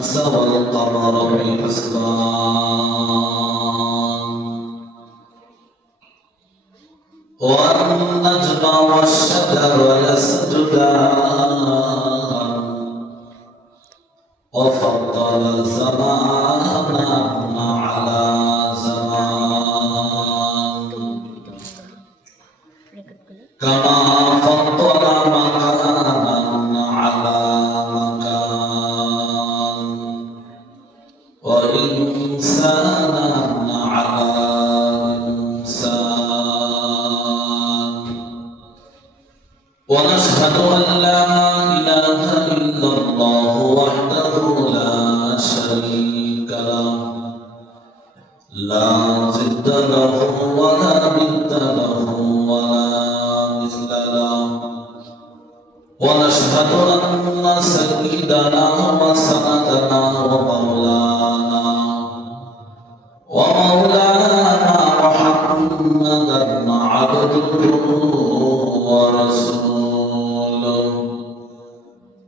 والشمس والقمر بحسبان والنجم والشجر يسجدان وفضل زمانا على زمان كما فضل مكانا على مكان وإنسانا على إنسان ونشهد أن لا إله إلا الله وحده لا شريك له لا ضد له ولا ند له ولا مثل له ونشهد أن سيدنا وسندنا ومولانا محمدا عبده ورسوله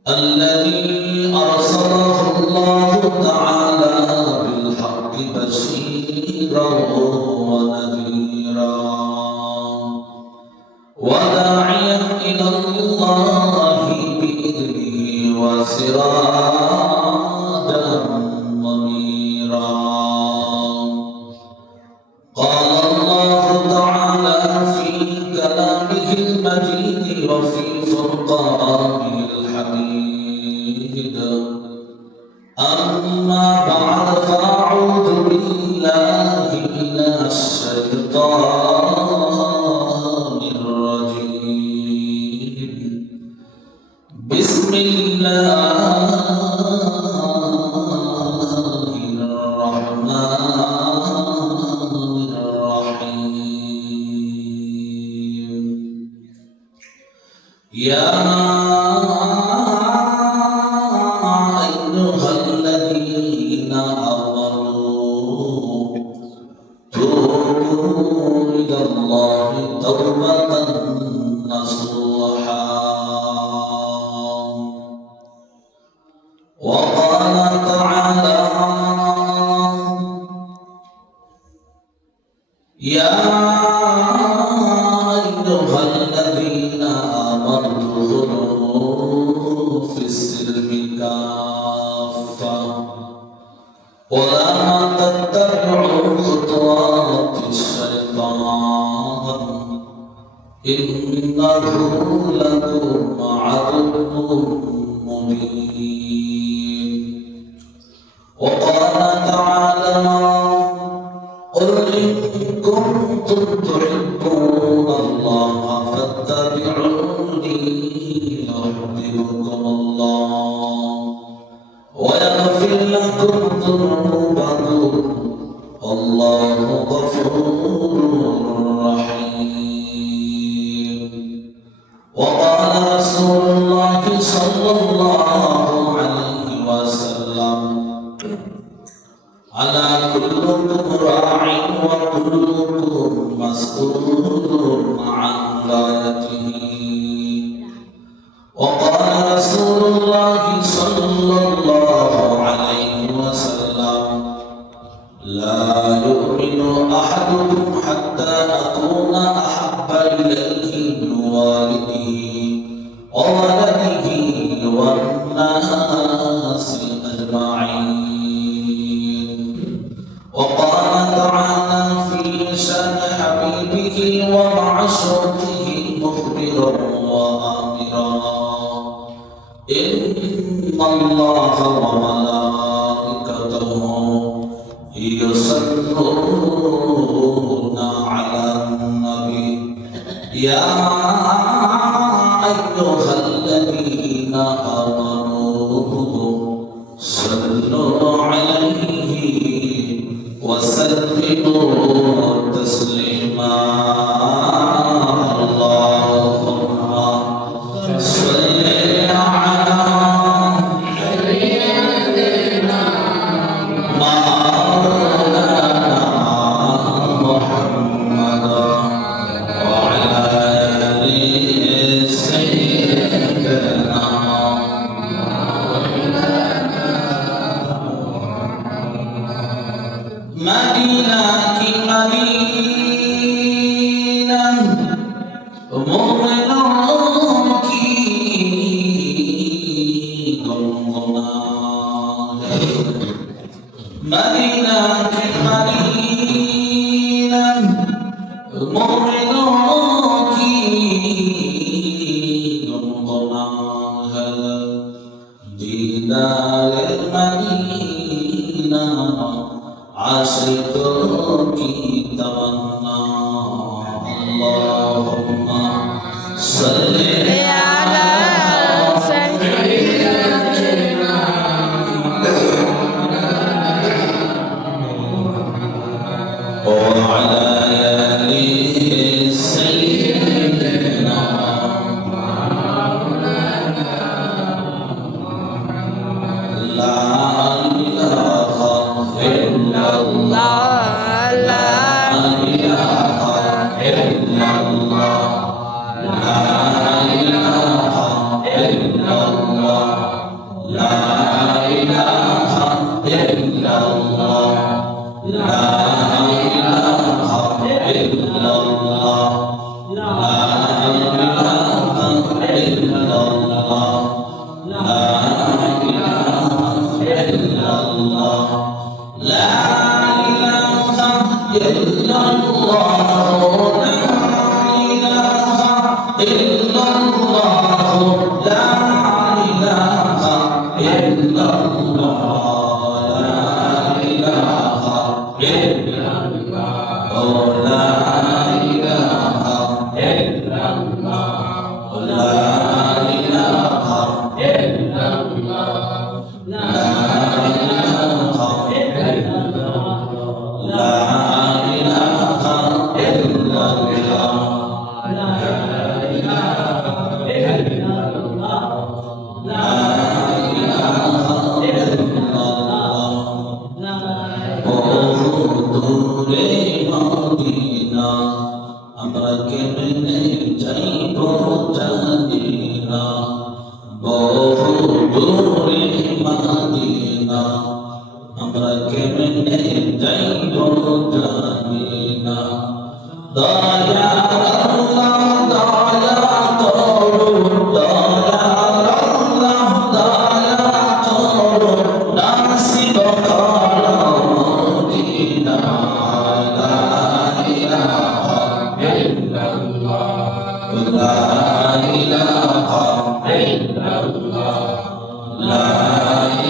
الذي أرسله الله تعالى بالحق بشيرا ونذيرا وداعيا إلى الله بإذنه وسراجا منيرا قال الله تعالى في كلامه المجيد وفي فرقانه الحميد أما بعد فأعوذ بالله من الشيطان الرجيم بسم الله الرحمن الرحيم يا أيها الذين آمنوا توبوا إلى الله توبة نصوحا وقال تعالى يا أيها الذين آمنوا ادخلوا في السلم كافة ولا تتبعوا خطوات الشيطان إنه لكم عدو مبين وقال تعالى قل إن كنتم تحبون الله فاتبعوني يحببكم الله ويغفر لكم ذنوبكم والله غفور رحيم وقال رسول الله صلى الله عليه وسلم على كلكم راع وكلكم مسؤول عن رعيته وقال رسول الله صلى الله عليه وسلم لا يؤمن أحدكم حتى أكون أحب إليه من والده وولده والناس أجمعين وقال تعالى في شأن حبيبه ومعشوقه مخبرا وآمرا إن الله وملائكته يصلون على النبي يا أيها الذين آمنوا صلوا عليه وسلموا تسليما اللهم صل على سيدنا مولانا محمد وعلى آل سيدنا Medina की Medina मोमिनों की गुनगुना है मदीना की मदीना मोमिनों की गुनगुना है दीदार मदीना आशिकों की तमन्ना अल्लाहुम्मा सल्ली अला सय्यिदिना व अला आलि सय्यिदिना ला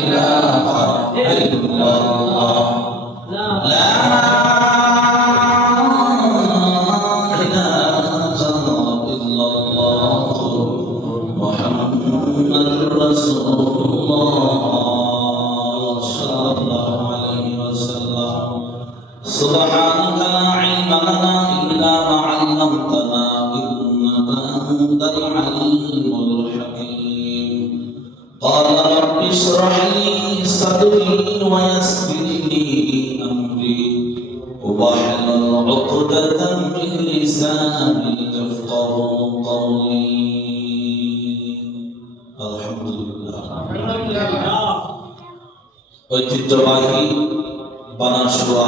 इलाहा इल्लल्लाह سبحانك لا علم لنا إلا ما علمتنا إنك أنت العليم الحكيم قال رب اشرح لي صدري ويسر لي أمري واحلل عقدة من لساني يفقهوا قولي الحمد لله ঐতিহ্যবাহী বানাসুয়া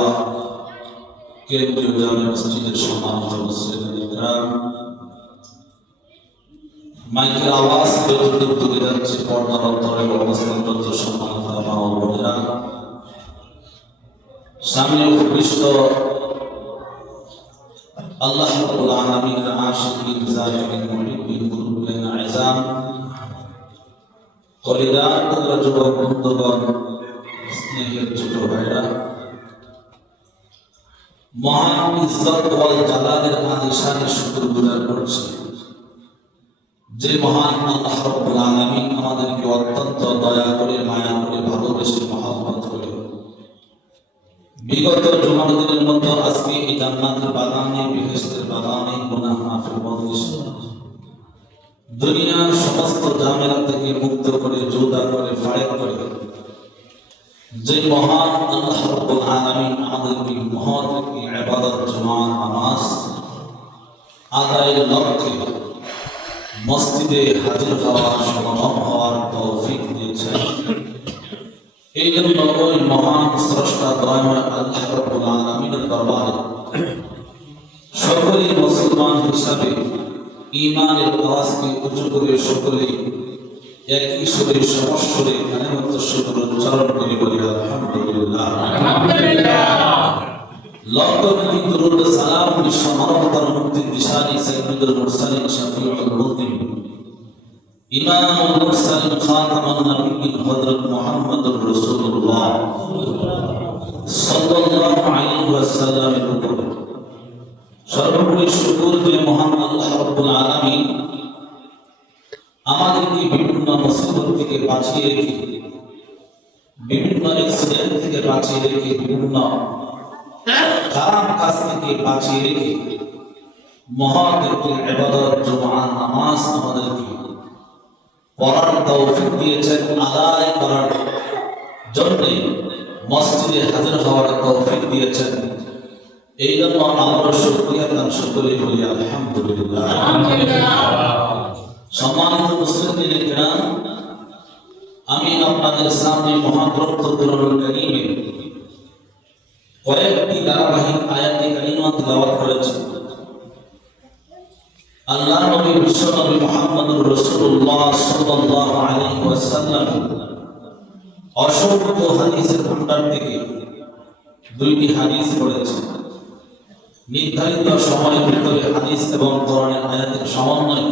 কেন্দ্রীয় জামে মসজিদের সম্মানিত মুসলিম মাইকের আওয়াজ যতদূর দূরে যাচ্ছে পর্দার অন্তরে অবস্থানরত সম্মানিত মা ও বোনেরা, সামনে উপবিষ্ট আল্লাহ রাব্বুল আলামিনের আশিকিন জাকিরিন মুহিব্বিন মুরব্বিন আযম কলিজার টুকরা যুবক বন্ধুগণ, স্নেহের ছোট ভাইরা, মহান ইজ্জত ওয়াল জালালের আদিশানে শুকরগুজার করছি যে মহান আল্লাহ রাব্বুল আলামিন আমাদেরকে অত্যন্ত দয়া করে, মায়া করে, ভালোবেসে, মহব্বত করে বিগত জুমার দিনের মতো আজকে এই জান্নাতের বাগানে, বেহেশতের বাগানে গুনাহ মাফের মজলিসে দুনিয়ার সমস্ত ঝামেলা থেকে মুক্ত করে, জোদা করে, ফারেক করে যে মহান আল্লাহ রাব্বুল আলামিন আমাদেরকে মহৎ একটি ইবাদত জুমার নামাজ আদায়ের লক্ষ্যে মসজিদে হাজির হওয়ার, সমাগম হওয়ার তৌফিক দিয়েছেন। এই জন্য ওই মহান স্রষ্টা দয়াময় আল্লাহ রাব্বুল আলামিনের দরবারে সকলেই মুসলমান হিসাবে ঈমানের আওয়াজকে উঁচু করে সকলেই একই সুরে সমস্বরে কালেমাত শুকর উচ্চারণ করে বলি আলহামদুলিল্লাহ। লক্ষ কোটি দরুদ সালাম বিশ্ব মানবতার মুক্তির দিশারি সাইয়্যিদুল মুরসালিন শফিউল মুযনিবিন ইমামুল মুরসালিন খাতামুন নবিয়্যিন হযরত মুহাম্মদুর রাসূলুল্লাহ সাল্লাল্লাহু আলাইহি ওয়াসাল্লামের উপর সর্বোপরি শুকর যে মহান আল্লাহ রাব্বুল আলামিন আমাদেরকে বিভিন্ন মুসিবত থেকে বাঁচিয়ে রেখে, বিভিন্ন অ্যাক্সিডেন্ট থেকে বাঁচিয়ে রেখে, বিভিন্ন খারাপ কাজ থেকে বাঁচিয়ে রেখে মহান একটি ইবাদত জুমআ নামাজ আমাদেরকে পড়ার তৌফিক দিয়েছেন, আদায় করার জন্য মসজিদে হাজির হওয়ার তৌফিক দিয়েছেন। এই জন্য আমরা শুকরিয়া তার সকলেই বলি আলহামদুলিল্লাহ। সম্মানিত মুসলিমিন কিরাম, আমি আপনাদের সামনে মহাগ্রন্থ কুরআনুল কারীমের কয়েকটি ধারাবাহিক আয়াতে কারিমা তিলাওয়াত করেছি। আল্লাহ নবী বিশ্ব নবী মুহাম্মদুর রাসূলুল্লাহ সাল্লাল্লাহু আলাইহি ওয়াসাল্লাম অসংখ্য হাদিসের ভান্ডার থেকে দুইটি হাদিস পড়েছি। নির্ধারিত সময়ের ভিতরে হাদিস এবং কোরআনের আয়াতের সমন্বয়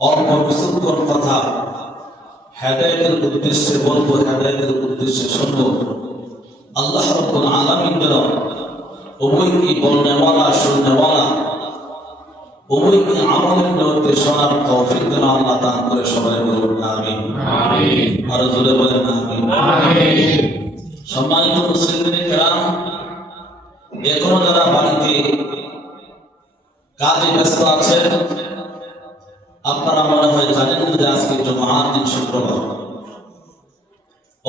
অল্প কিছুক্ষণ কথা হেদায়েতের উদ্দেশ্যে বলবো, হেদায়েতের উদ্দেশ্যে শুনবো। আল্লাহ রাব্বুল আলামিন যেন উভয়কে বলনেওয়ালা শুননেওয়ালা উভয়কে আমলের নিয়তে শোনার তৌফিক যেন আল্লাহ দান করে। সবাই বলুন আমিন। আর জোরে বলেন আমিন। সম্মানিত মুসলিমিন কিরাম, এখনো যারা বাড়িতে কাজে ব্যস্ত আছেন, আপনারা মনে হয় জানেন যে আজকে জুমার দিন, শুক্রবার।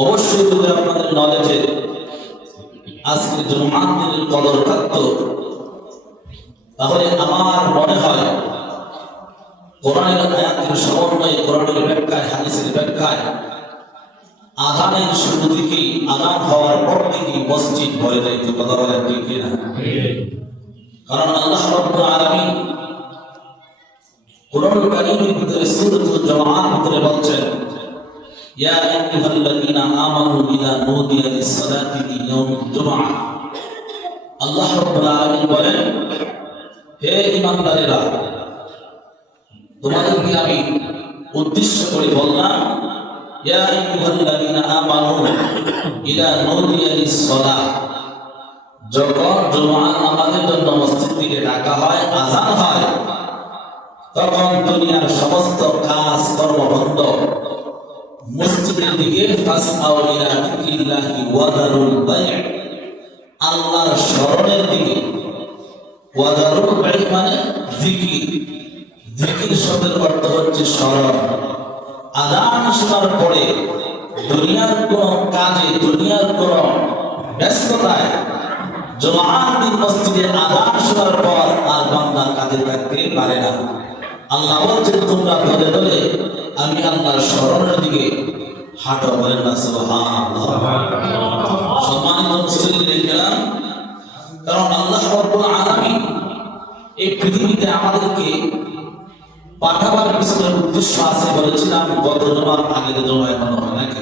অবশ্যই যদি আপনাদের নলেজে আজকে জুমার দিনের কদর থাকতো, তাহলে আমার মনে হয় কোরআনের আয়াতের সমন্বয়ে, কোরআনের ব্যাখ্যায়, হাদিসের ব্যাখ্যায় আযানের শুরু থেকেই, আযান হওয়ার পর থেকেই মসজিদ ভরে যাইত। কথা বলেন ঠিক কিনা? কারণ আল্লাহ রাব্বুল আলামিন কুরআনুল কারীমের ভিতরে সূরাতুল জুমআর ভিতরে বলছেন, ইয়া আইয়ুহাল্লাযীনা আমানু ইযা নুদিয়া লিস-সালাতি মিন ইয়াউমিল জুমআহ। আল্লাহ রাব্বুল আলামিন বলেন, হে ঈমানদারেরা, তোমাদেরকে আমি উদ্দেশ্য করে বললাম, ইয়া আইয়ুহাল্লাযীনা আমানু ইযা নুদিয়া লিস-সালাহ। যখন জুমআ নামাজের জন্য মসজিদ থেকে ডাকা হয়, আযান হয়, তখন দুনিয়ার সমস্ত কাজ কর্ম বন্ধ, মসজিদের দিকে ফাসআউ ইলা যিকরিল্লাহি ওয়া যারুল বাই', আল্লাহর স্মরণের দিকে। ওয়া যারুল বাই' মানে জিকির। জিকির শব্দের অর্থ হচ্ছে স্মরণ। আযান শোনার পরে দুনিয়ার কোন কাজে, দুনিয়ার কোন ব্যস্ততায় জুমআর দিন মসজিদে আযান শোনার পর আর বান্দা কাজে থাকতে পারে না। আল্লাহ বলছেন, তোমরা ধরে ধরে আমি আল্লাহর স্মরণের দিকে হাঁটো। বলেন না সুবহানাল্লাহ। সম্মানিত মুসলিমিন কিরাম, কারণ আল্লাহ রাব্বুল আলামিন এই পৃথিবীতে আমাদেরকে পাঠাবার পিছনে উদ্দেশ্য আছে। বলেছিলাম গত জুমার আগের জুমায়, মনে হয় নাকি?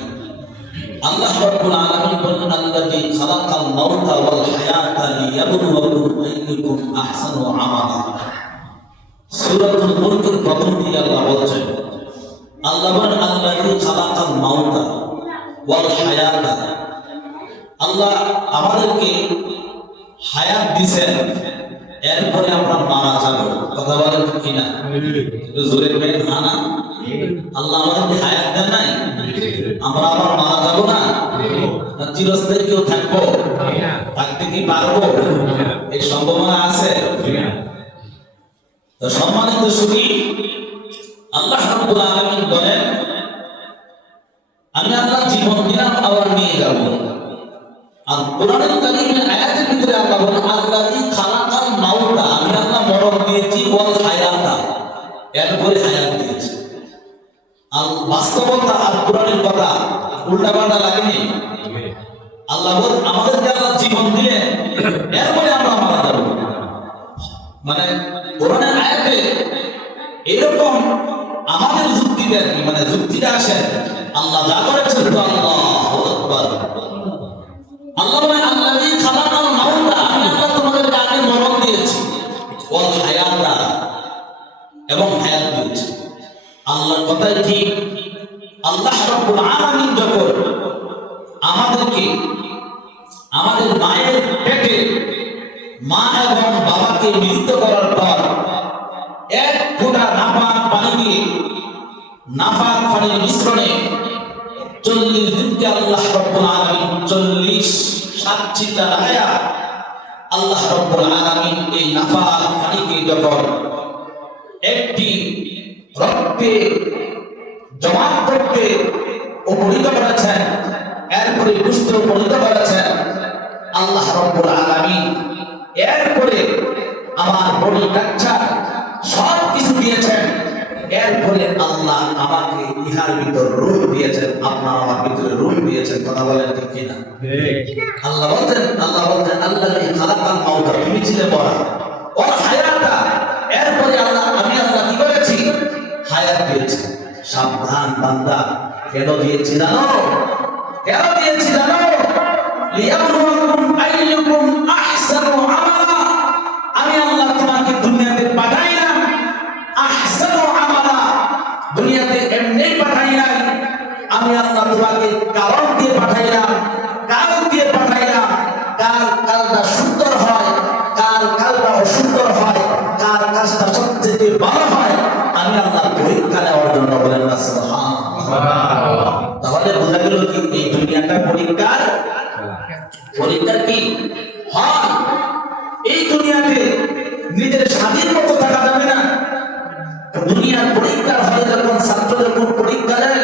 আল্লাহ রাব্বুল আলামিন বলেন, আল্লাযী খালাকাল মাউতা ওয়াল হায়াতা লিয়াবলুয়াকুম আইয়ুকুম আহসানু আমালা। সূরাতুল মুলকের প্রথম দিকে আল্লাহ বলছেন, আল্লাহ বলেন, আল্লাযী খালাকাল মাউতা ওয়াল হায়াতা। আল্লাহ আমাদেরকে হায়াত দিয়েছেন, এরপরে আমরা মারা যাব। কথা বলেন কি না? জোরে বলেন না না। আল্লাহ আমাদেরকে হায়াত দেন নাই, আমরা আবার মারা যাব না? চিরস্থায়ী কেউ থাকবো? থাকতে কি পারবো? এই সম্ভাবনা আছে? তো সম্মানিত সুধী, আল্লাহ রাব্বুল আলামিন বলেন, আমি আল্লাহ জীবন দিলাম, আবার নিয়ে যাব। আর কোরআনুল কারীমের আয়াতের ভিতরে আল্লাহ বলেন, আল্লাযী খালাকাল মাউতা, আমি আল্লাহ মরণ দিয়েছি, ওয়াল হায়াতা, এরপরে হায়াত দিয়েছি। আর বাস্তবতা আর কোরআনের কথা উল্টাপাল্টা লাগেনি? আল্লাহ বল আমাদেরকে আল্লাহ জীবন দিয়ে এরপরে আমরা মারা যাব। মানে কোরআনের আয়াতে এরকম আমাদের যুক্তি দেন, মানে যুক্তিটা আসে আল্লাহ যা করেছেন তো আল্লাহু আকবার। আল্লাহ বলে আল্লাযী খালাকাল মাউতা, আমি আল্লাহ তোমাদেরকে আগে মরণ দিয়েছি, ওয়াল হায়াতা, এবং হায়াত দিয়েছি। আল্লাহর কথাই ঠিক। আল্লাহ রাব্বুল আলামিন যখন আমাদেরকে আমাদের মায়ের পেটে মা এবং বাবাকে মিলিত করার পর এক ফোঁটা নাপাক পানি দিয়ে নাপাক পানির মিশ্রণে 40 দিনকে আল্লাহ রাব্বুল আলামিন 40 সাতচিল্লা লাগায়া আল্লাহ রাব্বুল আলামিন এই নাপাক পানিকে যখন একটি রক্তে জমাট করতে উপনীত করেছেন, এরপরে গুস্ত উপনীত করেছেন আল্লাহ রাব্বুল আলামিন, এরপরে আমার বডি কাচ্চা সব কিছু দিয়েছেন, এরপরে আল্লাহ আমাকে ইহার ভিতর রূহ দিয়েছেন, আপনার আমার ভিতরে রূহ দিয়েছেন। কথা বলেন ঠিক কিনা? আল্লাহ বলতেন আল্লাযী খালাকাল মাউতা, তুমি ছিলে বলা, ওয়াল হায়াতা, এরপরে আমি আল্লাহ কি করেছি? হায়াত দিয়েছি। সাবধান বান্দা, কেন দিয়েছি জানো? কেন দিয়েছি জানো? লিয়াবলুয়াকুম আইয়ুকুম আহসানু আমালা। আমি আল্লাহ তোমাকে দুনিয়াতে পাঠাইলাম আহসানু আমালা, দুনিয়াতে এমনি পাঠাই নাই। আমি আল্লাহ তোমাকে কারণ দিয়ে পাঠাইলাম, কাল দিয়ে পাঠাইলাম। কার কালটা সুন্দর হয়, কার কালটা অসুন্দর হয়, কার কাজটা সবচেয়ে ভালো হয়, আমি আল্লাহ পরীক্ষা নেওয়ার জন্য। বলেন না সুবহানাল্লাহ। তাহলে বোঝা গেল কি এই দুনিয়াটা পরীক্ষার কি হয়? এই দুনিয়াতে নিজের স্বাধীন মতো থাকা যাবে না। দুনিয়ার পরীক্ষার হলে যখন ছাত্র যখন পরীক্ষা দেয়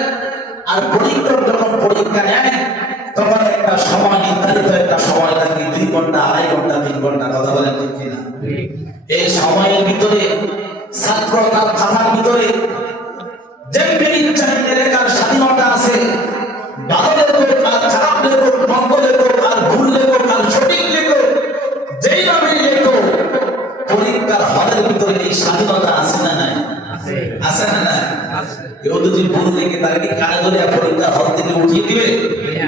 আর পরীক্ষক যখন পরীক্ষা নেয়, তখন একটা সময় নির্ধারিত, একটা সময় থাকে 2 ঘন্টা, 2.5 ঘন্টা, 3 ঘন্টা। কথা বলেন ঠিক কিনা? এই সময়ের ভিতরে ছাত্র তার খাতার ভিতরে যেমনি ইচ্ছা লেখার স্বাধীনতা আছে। ভালো লেখক আর খারাপ লেখক, মন্দ লেখক আর ভুল লেখক আর সঠিক লেখক, যেইভাবে লেখক, পরীক্ষার হলের ভিতরে এই স্বাধীনতা আছে না নাই? আছে না নাই? কেউ যদি ভুল লেখে তাকে কি কানে ধরে পরীক্ষার হল থেকে উঠিয়ে দিবে?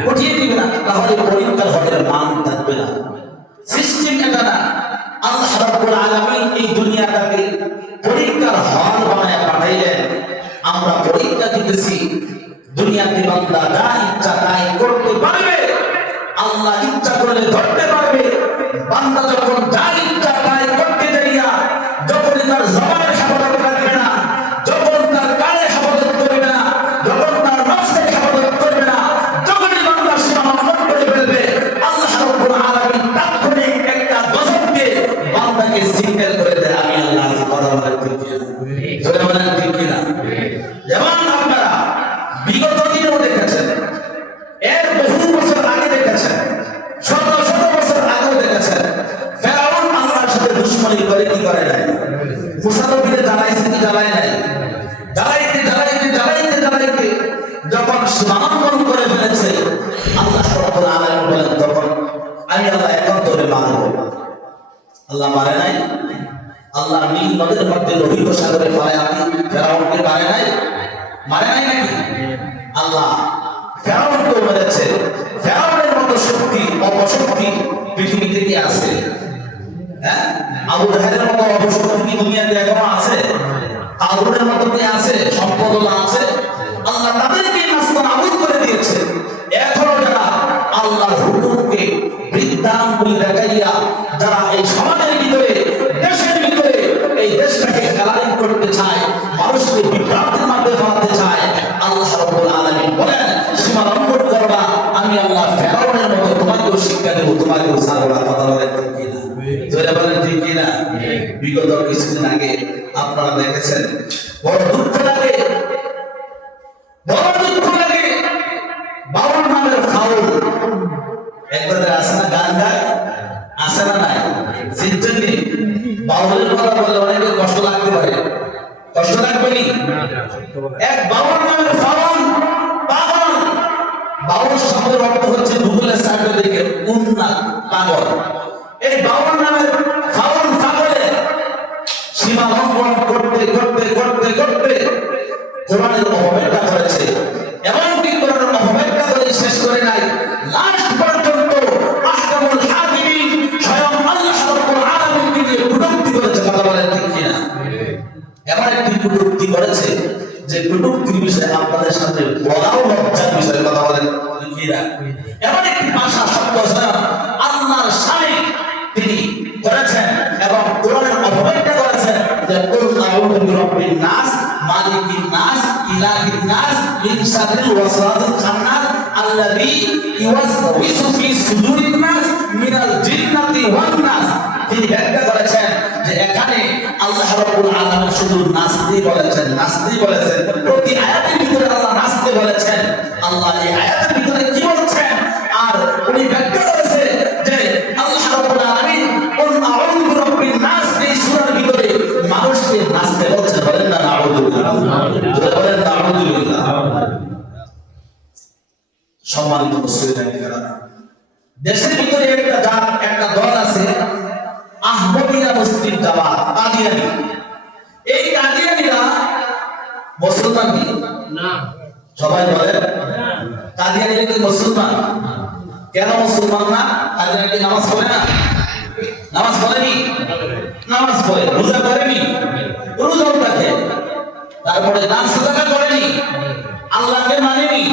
উঠিয়ে দিবে না। তাহলে পরীক্ষার হলের মান থাকবে না। সিস্টেম এটা না। আল্লাহ রাব্বুল আলামিন এই দুনিয়াটাকে পরীক্ষার হল বানায় পাঠাইলেন। আমরা পরীক্ষা দিতেছি। দুনিয়াতে বান্দা যা ইচ্ছা তাই করতে পারবে, আল্লাহ ইচ্ছা করলে ধরতে পারবে। বান্দা যখন যা ইচ্ছা তাই করতে যাইয়া যখন তার জবানের হেফাজত রাখবে না, যখন তার কানের হেফাজত করবে না, যখন তার নফসের হেফাজত করবে না, যখনই বান্দা সীমা লঙ্ঘন করে ফেলবে, আল্লাহ রাব্বুল আলামিন তাৎক্ষণিক একটা গজব দিয়ে বান্দাকে সিঙ্গেল করে দেয়। আমি আল্লাহ কথা বলেন ঠিক কিনা? জোরে বলেন ঠিক কিনা? যেমন আপনারা বিগত দিনেও দেখেছেন, এর বহু বছর আগে দেখেছেন, শত শত বছর আগেও দেখেছেন, ফেরাউন আল্লাহর সাথে দুশমনি করে কি করে নাই? মুসা নবীকে জ্বালাইছে কি জ্বালায় নাই? জ্বালাইতে যখন সীমালঙ্ঘন করে ফেলেছে, আল্লাহ রাব্বুল আলামিন বলেন তখন আমি আল্লাহ এখন ধরে মারব। আল্লাহ মারে নাই? আল্লাহ নীল নদের মধ্যে লোহিত সাগরে ফেলায় আমি ফেরাউনকে মারে নাই? মারে নাই নাকি? আল্লাহ ফেরাউনকেও মেরেছে। ফেরাউনের মতো শক্তি, অপশক্তি পৃথিবীতে কি আছে? হ্যাঁ, আবু জাহেলের মতো অপশক্তি কি দুনিয়াতে এখনো আছে? কারুনের মতো কি আছে? সম্পদ আছে? আল্লাহ তাদেরকে নাস্তানাবুদ করে দিয়েছে। এখনো যারা আল্লাহর হুকুমকে বৃদ্ধাঙ্গুলি দেখাইয়া যারা এই সমাজের ভিতরে, দেশের ভিতরে এই দেশটাকে কালারিং করতে চায়, মানুষকে বিভ্রান্তির মধ্যে ফেলাতে চায়, আল্লাহ রাব্বুল আলামিন বলেন সীমা লঙ্ঘন করবা, আমি আল্লাহ ফেরাউনের মতো তোমাকেও শিক্ষা দেব, তোমাকেও ছাড়ব না। কথা বলেন ঠিক কিনা? জোরে বলেন ঠিক কিনা? বিগত কিছুদিন আগে আপনারা দেখেছেন, বড় দুঃখ লাগে, বাউল নামের ফাউল একবারে আসে না, গান গায়, আসে না নাই? সিনচন্নি বাউলের কথা বললে অনেকে কষ্ট লাগতে পারে, কষ্ট লাগবে নি? এক বাউল নামের ফাউল পাগল। বাউল শব্দের দিকে উন্নাত পাগল। এই বাউল নামের ফাউল পাগলে সীমা লঙ্ঘন করতে করতে করতে করতে কোরআনের অবহেলা করেছে। এমনকি কোরআনের অবহেলা করে শেষ করে নাই, লাস্ট পর্যন্ত আহকামুল হাকিমিন স্বয়ং আল্লাহ রাব্বুল আলামিনকে দিয়ে কটূক্তি করেছে। কথা বলেন ঠিক কিনা? এমন একটি কটূক্তি করেছে যে কটূক্তির বিষয়ে আপনাদের সামনে বলাও লজ্জার বিষয়। কথা বলেন ঠিক কিনা? এমন একটি ভাষা শব্দ আল্লাহর শানে তিনি করেছেন এবং কোরআনের অবহেলা করেছেন যে কুল আউযু বিরাব্বিন নাস মালিকিন নাস ইলাহিন নাস মিন শাররিল ওয়াসওয়াসিল খান্নাস আল্লাযী ইউওয়াসওয়িসু ফি সুদুরিন নাস মিনাল জিন্নাতি ওয়ান নাস। তিনি ব্যাখ্যা করেছেন যে এখানে আল্লাহ রাব্বুল আলামিন শুধু নাসতি বলেছেন, নাসতি বলেছেন। প্রতি আয়াতের ভিতরে আল্লাহ নাসতি বলেছেন। আল্লাহ এই আয়াতের ভিতরে কি বলছেন? আর উনি ব্যাখ্যা করেছে যে আল্লাহ রাব্বুল আলামিন কুল আউযু বিরাব্বিন নাস এই সূরার ভিতরে মানুষকে নাচতে বলছে। বলেন না নাউযুবিল্লাহ, বলেন নাউযুবিল্লাহ। সম্মানিত মুসলিম, দেশের ভিতরে একটা দল আছে আহমদিয়া মুসলিম জামাত, কাদিয়ানী। এই কাদিয়ানীরা মুসলমান না? সবাই বলেন কাদিয়ানীরা কি মুসলমান? কেন মুসলমান না? কাদিয়ানীরা নামাজ পড়ে না? নামাজ পড়েনি? নামাজ পড়ে। রোজা করেনি? রোজা রাখে। তারপরে দান সাদাকা করেনি? আল্লাহকে মানেনি?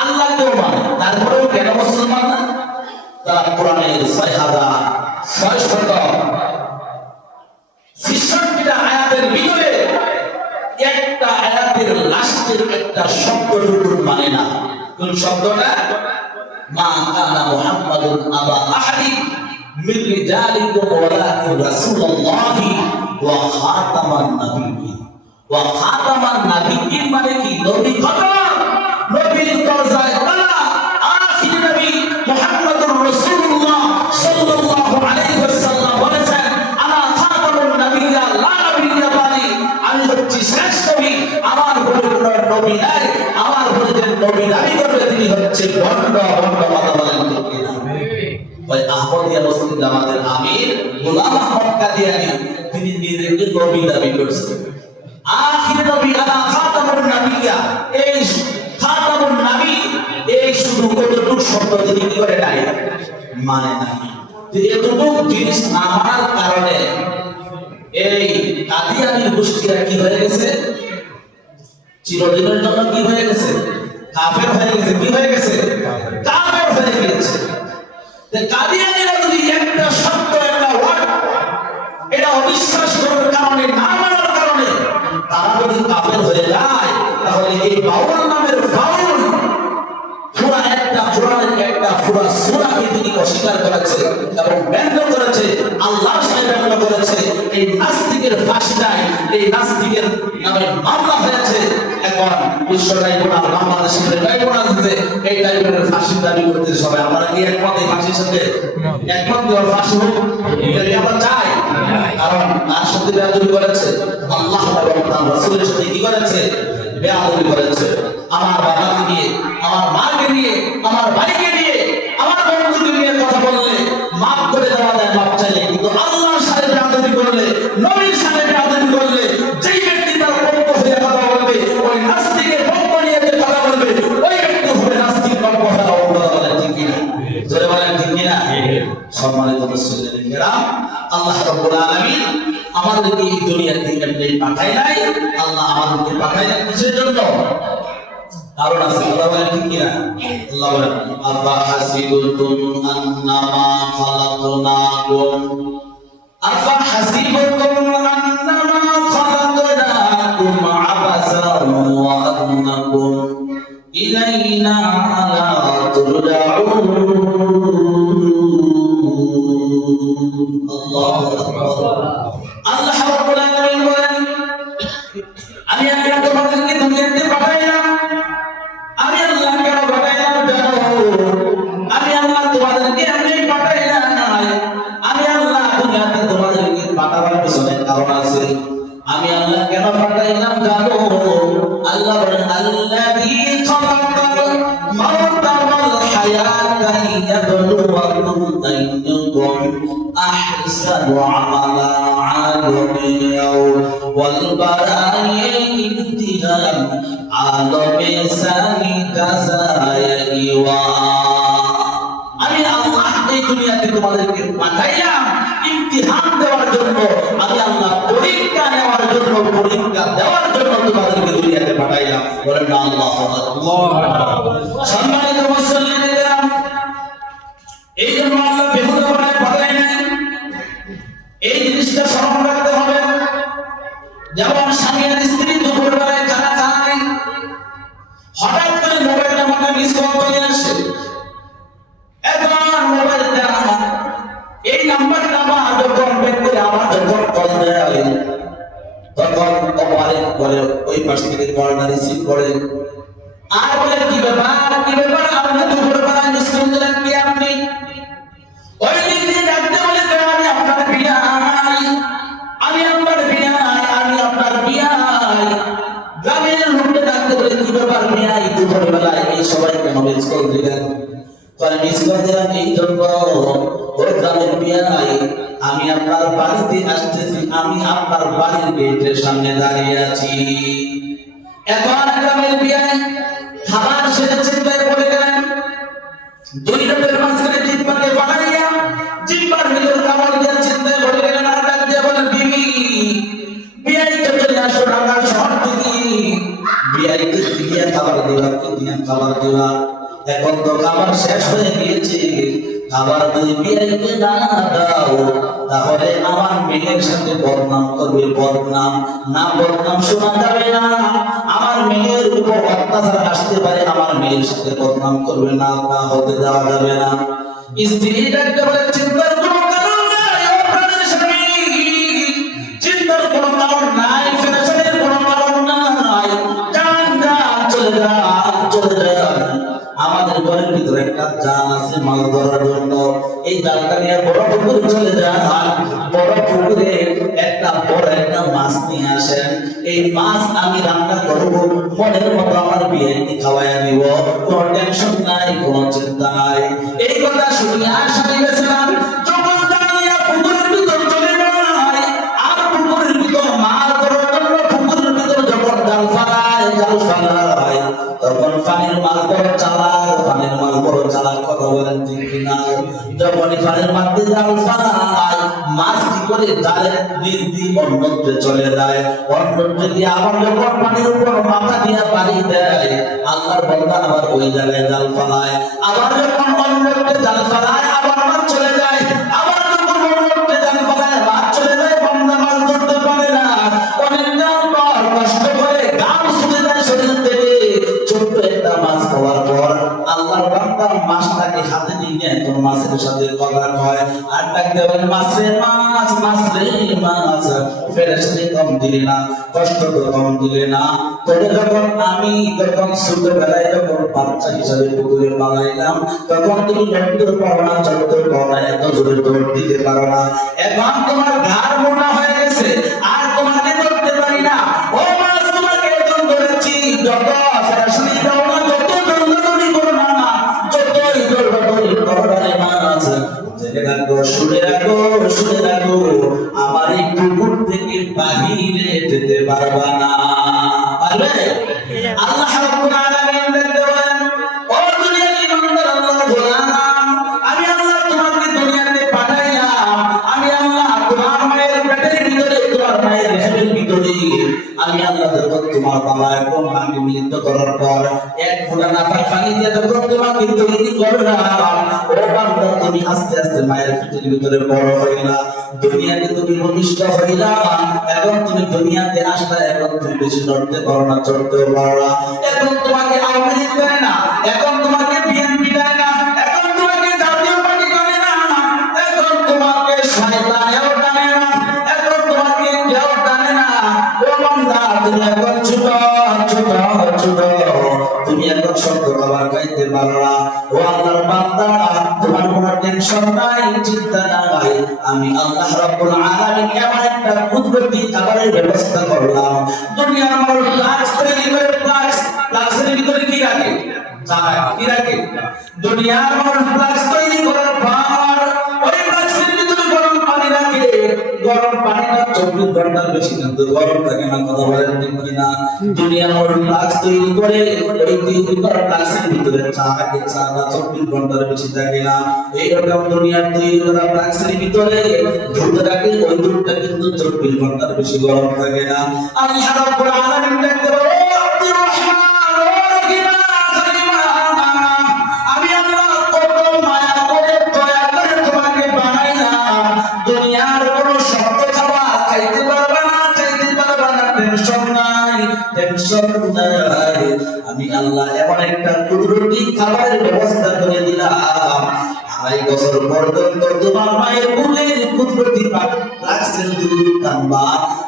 আল্লাহকেও মানে। তারপরেও কেন মুসলমান না? তারা কোরআনের ৬৬৬৬টা আয়াতের ভিতরে একটা আয়াতের লাস্টের একটা শব্দটুকু মানে না। কোন শব্দটা? মা কানা মুহাম্মাদুন আবা আহাদিন মিন রিজালিকুম ওয়ালাকিন রাসূলুল্লাহি ওয়া খাতামান নাবিয়্যিন। ওয়া খাতামান নাবিয়্যিন মানে কি? নবী খতম, নবীর দরজায় তালা। আখির নবী মুহাম্মদুর রাসূলুল্লাহ সাল্লাল্লাহু আলাইহি ওয়াসাল্লাম বলেছেন, আনা খাতামুন নাবিয়্যিন লা নাবিয়্যা বাদি। আমি হচ্ছি শ্রেষ্ঠ নবী, আমার পরে কোনো নবী নাই। আমার পরে যে নবী দাবি করবে তিনি হচ্ছে ভণ্ড। ভণ্ড কথা বলেন ঠিক কিনা? ওই আহমদিয়া মুসলিম জামাতের আমির গোলাম আহমদ কাদিয়ানী তিনি নিজেকে নবী দাবি করছেন। আখির নবী আনা খাতামুন নাবিয়্যা, এই খাতামুন নবী এই শুধু কতটুকু শব্দ তিনি কি করে নাই মানে নাই। এতটুকু জিনিস না মানার কারণে এই কাদিয়ানীর গোষ্ঠীরা কি হয়ে গেছে? চিরদিনের জন্য কি হয়ে গেছে? কাফের হয়ে গেছে। কি হয়ে গেছে? কাফের হয়ে গেছে। কাদিয়ানীরা যদি একটা শব্দ, একটা ওয়ার্ড এটা অবিশ্বাস করার কারণে, না মানার কারণে তারা যদি কাফের হয়ে যায়, তাহলে এই বাউল নামের ফাউল পুরা একটা কোরআনের একটা পুরা সূরাকে তিনি অস্বীকার করেছে এবং ব্যঙ্গ করেছে, আল্লাহর সাথে ব্যঙ্গ করেছে। এই নাস্তিকের ফাঁসি দেয়, এই নাস্তিকের নামে মামলা হয়েছে। এখন বিশ্ব ট্রাইব্যুনাল, বাংলাদেশের ট্রাইব্যুনাল দিতে এই ট্রাইব্যুনালের ফাঁসির দাবি করতে সবাই আমরা কি একমত? এই ফাঁসির সাথে একমত? ফাঁসি হোক এটা আমরা চাই। কারণ তার সাথে বেয়াদবি করেছে, আল্লাহ এবং তার রাসূলের সাথে কি করেছে? বেয়াদবি করেছে। আমার বাবাকে নিয়ে, আমার মাকে নিয়ে, আমার ভাইকে নিয়ে, আমার বন্ধুকে নিয়ে কথা বললে মাফ করে দেওয়া যায়, মাফ চাইলে। কিন্তু আল্লাহর সাথে বেয়াদবি করলে, নবীর সাথে বেয়াদবি করলে, যেই ব্যক্তি তার পক্ষ হয়ে কথা বলবে, ওই নাস্তিকের পক্ষ নিয়ে যে কথা বলবে, ওই ব্যক্তি হবে নাস্তিক পক্ষ হয়ে কথা বলে। ঠিক কিনা? জোরে বলেন ঠিক কিনা? সম্মানিত মুসলিম কিরাম, আল্লাহ রাব্বুল আলামিন আমাদেরকে এই দুনিয়াতে এমনি পাঠায় নাই। আল্লাহ আমাদেরকে পাঠায় না কিসের জন্য? কারণ আছে। আল্লাহ বলেন ঠিক কিনা? আল্লাহ বলেন, আফা হাসিবতুম আন্নামা খালাকনাকুম আফা হাসিবতুম আন্নামা খালাকনাকুম আবাসান ওয়া আন্নাকুম ইলাইনা লা তুরজাউন। আল্লাহু আকবার। আল্লাহ রাব্বুল আলামিন বলেন, আমি আল্লাহ তোমাদেরকে দুনিয়াতে পাঠাইলাম। আমি আল্লাহ কেন পাঠাইলাম জানো? আমি আল্লাহ তোমাদেরকে এমনি পাঠাইলাম নাই। আমি আল্লাহ দুনিয়াতে তোমাদেরকে পাঠাবার পিছনে কারণ আছে। আমি আল্লাহ কেন পাঠাইলাম জানো? আল্লাহ বলেন, আল্লাযী খালাকাল মাউতা ওয়াল হায়াতা লিয়াবলুয়াকুম আইয়ুকুম আহসানু আমালা আলামিয়াও ওয়াল বারায়ে ইমতিহান আলমে সানি কাযাইওয়া। আমি আল্লাহ এই দুনিয়াতে তোমাদেরকে পাঠাইলাম ইমতিহান দেওয়ার জন্য, আমি আল্লাহ পরীক্ষা নেওয়ার জন্য, পরীক্ষা দেওয়ার জন্য তোমাদেরকে দুনিয়াতে পাঠাইলাম। বলেন না আল্লাহু আকবার। সম্মানিত মুসলিমরা, এই জন্য আল্লাহ বেহুদা বানায় পাঠায় নাই। এই জিনিসটা স্মরণ রাখতে হবে। যেমন স্বামী আর স্ত্রী দুপুরবেলায় খানা খায়, হঠাৎ করে মোবাইলটা আমাকে মিস কল চলে আসে, এখন মোবাইলটা এই নাম্বারটা আমার যখন বের করে আমার যখন কল দেয় তখন কপালে বলে ওই পাশ থেকে কলটা রিসিভ করে আর বলে কি ব্যাপার আপনি দুপুরবেলায় মিস কল দিলেন কি আপনি? ওই দিন ডাকতে বলে আমি আপনার বিয়াই, আমি আপনার বিয়াই। গ্রামের লোকটা ডাকতে বলে কি ব্যাপার বিয়াই, দুপুরবেলায় এই সবাই কেন মিস কল দিলেন? মিস কল দিলাম এই জন্য, ওই গ্রামের বিয়াই আমি আপনার বাড়িতে আসতেছি, আমি আপনার বাড়ির গেটের সামনে দাঁড়িয়ে আছি। এখন গ্রামের বিয়াই খাবার সেটা চিন্তায় পড়ে গেলেন, দুই লোকের মাঝখানে জিহ্বাকে বাড়াইয়া জিহ্বার ভিতর কামড় দিয়ে চিন্তায় পড়ে গেলেন। আর ডাক দিয়ে বলেন বিবি, বিয়াইকে চলে আসো ঢাকা শহর থেকে, বিয়াইকে দিয়ে খাবার দিবা। এখন তো খাবার শেষ হয়ে গিয়েছে, খাবার যদি বিয়াইকে না দাও তাহলে আমার মেয়ের সাথে বদনাম করবে। বদনাম শোনা যাবে না, আমার মেয়ের উপর অত্যাচার আসতে পারে, আমার মেয়ের সাথে বদনাম করবে না, তা হতে দেওয়া যাবে না। স্ত্রী ডাকতে বলে চিন্তার কোনো কারণ নাই, ও প্রাণের স্বামী, চিন্তার কোনো কারণ নাই, ফেরেশানির কোনো কারণ নাই, যান চলে যান। আমাদের ঘরের ভিতরে একটা জাল আছে মাছ ধরার জন্য, এই জালটা নিয়ে বড় পুকুরে চলে যান, বড় পুকুরে একটা বড় একটা মাছ নিয়ে আসেন, এই মাছ আমি রান্না করবো, মনের মতো আমার বিয়েতে খাওয়াইয়া দিব, কোনো টেনশন নাই, কোনো চিন্তা নাই। এই কথা শুনিয়া স্বামী গেছিলাম, যখন জানিয়া পুকুরের ভিতর চলে যায়, আর পুকুরের ভিতর মাছ ধরার জন্য পুকুরের ভিতর যখন জাল ফালায় তখন পানির মাছ বড় চালাক, কথা বলেন ঠিক কিনা? যখনই পানির মধ্যে জাল ফালায়, মাছ কি করে জালের নিচ দিয়ে অন্যত্রে চলে যায়, অন্যত্রে দিয়ে আবার যখন পানির উপর মাথা দিয়ে পানি দেয়, আল্লাহর বান্দা আবার ওই জায়গায় জাল ফালায়, আবার যখন অন্যত্রে জাল ফালায় আবার মাছ চলে যায়, আবার যখন অন্যত্রে জাল ফালায় মাছ চলে যায়, বান্দা মাছ ধরতে পারে না, অনেকটা পর কষ্ট করে গাম ছুটে যায় শরীর থেকে। ছোট্ট একটা মাছ খাওয়ার পর আল্লাহর বান্দা মাছটাকে হাতে নিয়ে তোর মাছের সাথে কথা কয়, আর ডাকতে বলে মাছ রে মাছ, ফেরেশতাকে কম দিলে না, কষ্ট তো কম দিলে না। তোরে যখন আমি তখন ছোটবেলায় যখন বাচ্চা হিসাবে পুকুরে পালাইলাম, তখন তুমি নড়তে পারো না, চড়তে পারো না, এত জোরে দৌড় দিতে পারো না। এখন তোমার ঘাড় মোটা হয়ে গেছে, আর তোমাকে ধরতে পারি না। ও মাছ, তোমাকে এখন ধরেছি, যত ফেরেশতা দাও না, যত দৌড়াদৌড়ি করো না, যতই দৌড়াদৌড়ি করো না মাছ, শুনে রাখো, আমার এই পুকুর থেকে বাহিরে যেতে পারবা না। পারবে? আল্লাহ রাব্বুল আলামিন বলেন, ও দুনিয়ার ইমানদার আল্লাহর গোলাম, আমি আল্লাহ তোমাকে দুনিয়াতে পাঠাইলাম, আমি আল্লাহ তোমার মায়ের পেটের ভিতরে, তোমার মায়ের রেহেমের ভিতরে, আমি আল্লাহ যখন তোমার বাবা এবং মাকে মিলিত করার পর এক ফোঁটা নাপাক পানি দিয়ে যখন তোমাকে তৈরি করলাম, ও বান্দা তুমি আস্তে আস্তে মায়ের পেটের ভিতরে বড় হইলা, দুনিয়াতে তুমি প্রতিষ্ঠ হইলা, এখন তুমি দুনিয়াতে আসলা, এখন তুমি বেশি নড়তে পারো না, চড়তে পারো না, এখন তোমাকে আওয়ামী লীগ করে না, এখন তোমাকে বিএনপি দেয় না, এখন তোমাকে জাতীয় পার্টি করে না, এখন তোমাকে শয়তানেও টানে না, এখন তোমাকে কেউ টানে না। ও বান্দা, তুমি এখন ছোট, তুমি এখন শব্দ খাবার খাইতে পারো না। ও আল্লাহর বান্দা, তোমার কোনো টেনশন নাই, চিন্তা নাই, আমি আল্লাহ রাব্বুল আলামিন এমন একটা কুদরতি খাবারের ব্যবস্থা করলাম। দুনিয়ার মানুষ ফ্লাক্স তৈরি করে, ফ্লাক্সের ভিতরে কি রাখে? চায় কি রাখে দুনিয়ার মানুষ ফ্লাক্স তৈরি করার পর ওই ফ্লাক্সের ভিতরে গরম পানি রাখে গরম পানিটা 24 ঘন্টার বেশি কিন্তু গরম থাকে না কথা বলেন ঠিক কিনা দুনিয়ার মানুষ ফ্লাক্স তৈরি করে ওই তৈরি করা ফ্লাক্সের ভিতরে চা রাখে চাটা 24 ঘন্টার বেশি থাকে না এইরকম দুনিয়ার তৈরি করা ফ্লাক্সের ভিতরে দুধ রাখে ওই দুধটা কিন্তু 24 ঘন্টার বেশি গরম থাকে না আল্লাহ রাব্বুল আলামিন দেখতে পারে আব্দুর রহমান আমি আল্লাহ এমন একটা কুদরতি খাবারের ব্যবস্থা করে দিলাম 2.5 বছর পর্যন্ত তোমার মায়ের বুকের কুদরতি ফ্লাক্সের দুধ টানবা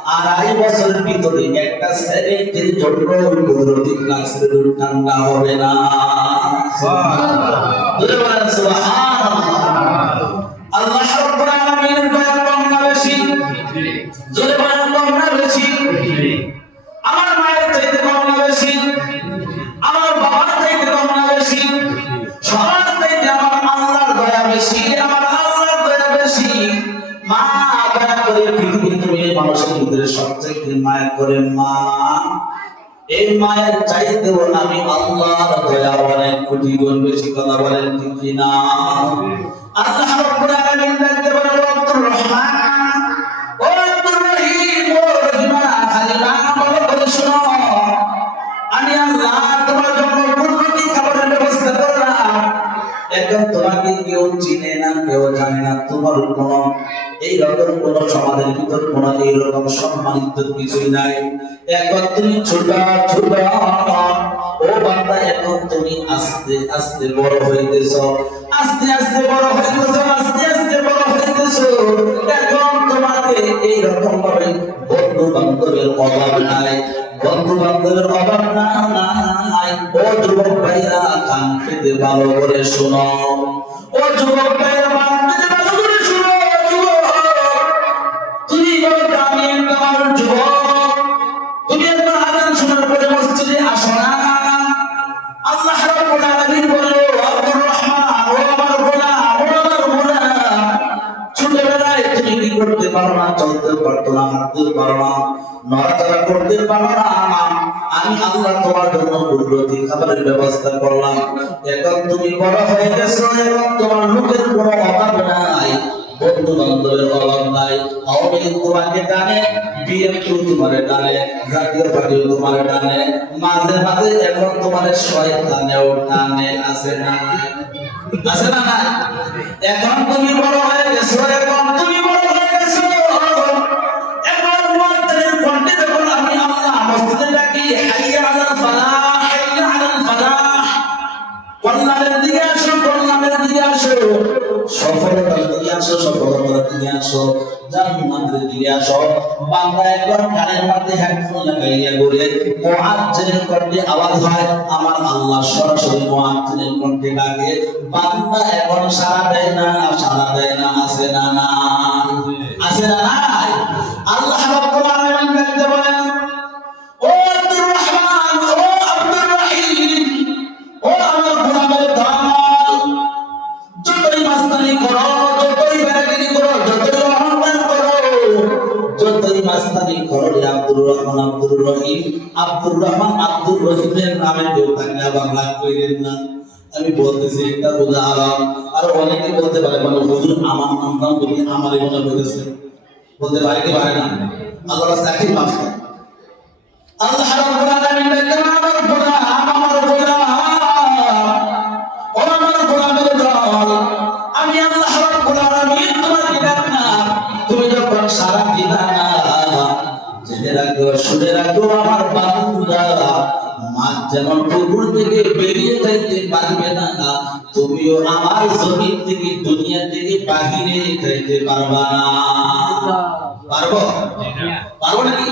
2.5 বছরের ভিতরে একটা সেকেন্ডের জন্য কুদরতি ফ্লাক্সের দুধ ঠান্ডা হবে না সুবহানাল্লাহ আল্লাহ রাব্বুল আলামিনের দয়া কম না বেশি জোরে বলেন কম না বেশি আমার মায়ের চাইতে কম না বেশি আমার বাবার চাইতে কম না বেশি সবার চাইতে আমার আল্লাহর দয়া বেশি আমার আল্লাহর দয়া বেশি মা দয়া করে পৃথিবীর তুমি মানুষের ভিতরে সবচেয়ে মায়া করে মা এই মায়ের চাইতেও আমি আল্লাহর দয়া অনেক কোটি গুণ বেশি কথা বলেন ঠিক কিনা আল্লাহ রাব্বুল আলামিন দেখতে বলেন আব্দুর রহমান ও আব্দুর রহিম ও রহিমা হালিমা বলো বলে শোনো আমি আল্লাহ তোমার জন্য কুদরতি খাবারের ব্যবস্থা করলাম এখন তোমাকে কেউ চিনে না কেউ জানে না তোমার কোনো এই রকম কোন সমাজের ভিতর কোন এই রকম সম্মানিত কিছুই নাই এখন তুমি ছোট ছোট ও বান্দা এখন তুমি আস্তে আস্তে বড় হইতেছো আস্তে আস্তে বড় হইতেছো আস্তে আস্তে বড় হইতেছো এখন তোমাকে এই রকম ভাবে বন্ধু বান্ধবের অভাব নাই বন্ধু বান্ধবের অভাব নাই ও যুবক ভাইরা কান পেতে ভালো করে শোনো ও যুবক ভাইরা কান পেতে ভালো করে শোনো যুবক তুমি বড় দামি একটা মানুষ যুবক তুমি একবার আযান শোনার পরে মসজিদে আসো না আল্লাহ রাব্বুল আলামিন বলে আব্দুর রহমান ও আমার গোলাম ও আমার গোলাম ছোটবেলায় তুমি কি করতে পারো না চলতে পারতো না হাঁটতে পারো না নড়াচড়া করতে পারো না আমি আল্লাহ তোমার জন্য কুদরতি খাবারের ব্যবস্থা করলাম এখন তুমি বড় হয়ে গেছো এখন তোমার লোকের কোনো অভাব নাই বন্ধু বান্ধবের অভাব নাই আওয়ামী লীগ তোমাকে টানে বিএনপি তোমারে টানে জাতীয় পার্টি তোমারে টানে মাঝে মাঝে এখন তোমার শয়তানেও টানে আছে না আছে না না এখন তুমি বড় হয়ে গেছো এখন তুমি বড় হয়ে গেছো এখন মুয়াজ্জিনের কণ্ঠে যখন আমি আল্লাহ মসজিদে ডাকি হাইয়া আলাল ফালাহ হাইয়া আলাল ফালাহ কল্যাণের দিকে আসো কল্যাণের দিকে আসো সফলতার দিকে আসো সফলতার দিকে আসো জান্নাতের দিকে আসো বান্দা একবার কানের মধ্যে হেডফোন লাগাইয়া ঘুরে মুয়াজ্জিনের কণ্ঠে আওয়াজ হয় আমার আল্লাহ সরাসরি মুয়াজ্জিনের কণ্ঠে ডাকে বান্দা এখন সাড়া দেয় না আছে না না আছে না নাই আল্লাহ রাব্বুল আলামিন বলতে বলেন ও আব্দুর রহমান ও আব্দুর রহিম ও আমার গোলামের দামাল যতই মাস্তানি করো যতই বেরাগিরি করো যতই অহংকার করো যতই মাস্তানি করো রে আব্দুর রহমান আব্দুর রহিম আব্দুর রহমান আব্দুর রহিমের নামে কেউ থাকলে আবার রাগ কইলেন না আমি বলতেছি একটা উদাহরণ আর অনেকে বলতে পারে মানে হুজুর আমার নাম বলি আমারই মনে হইতেছে বলতে পারে কি পারে না আল্লাহ রাস্তায় মাফ করে আল্লাহ রাব্বুল আলামিন বলেন আমার গোলাম ও আমার গোলামের দল আমি আল্লাহ রাব্বুল আলামিন তোমাকে ডাকলাম তুমি যখন সারা দিবা না জেনে রাখো শুনে রাখো আমার বান্দা মাছ যেমন পুকুর থেকে বেরিয়ে যাইতে পারবে না তুমিও আমার জমিন থেকে দুনিয়া থেকে বাহিরে যাইতে পারবা না পারবো পারবো নাকি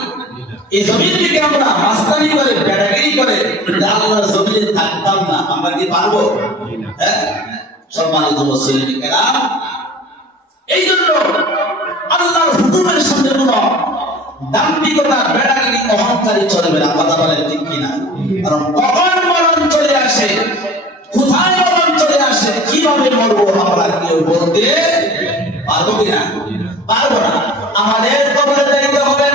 এই জমিন থেকে আমরা মাস্তানি করে বেড়াগিরি করে আল্লাহর জমিনে থাকতাম না আমরা কি পারবো হ্যাঁ সম্মানিত মুসলিম কেরাম এই জন্য আল্লাহর হুকুমের সামনে কোনো দাম্ভিকতা বেড়াগিরি অহংকারী চলবে না কথা বলেন ঠিক কিনা কারণ কখন মরণ চলে আসে কিভাবে মরবো আমরা কেউ বলতে পারবো কিনা? পারবো না। আমাদের কবরে যাইতে হবে।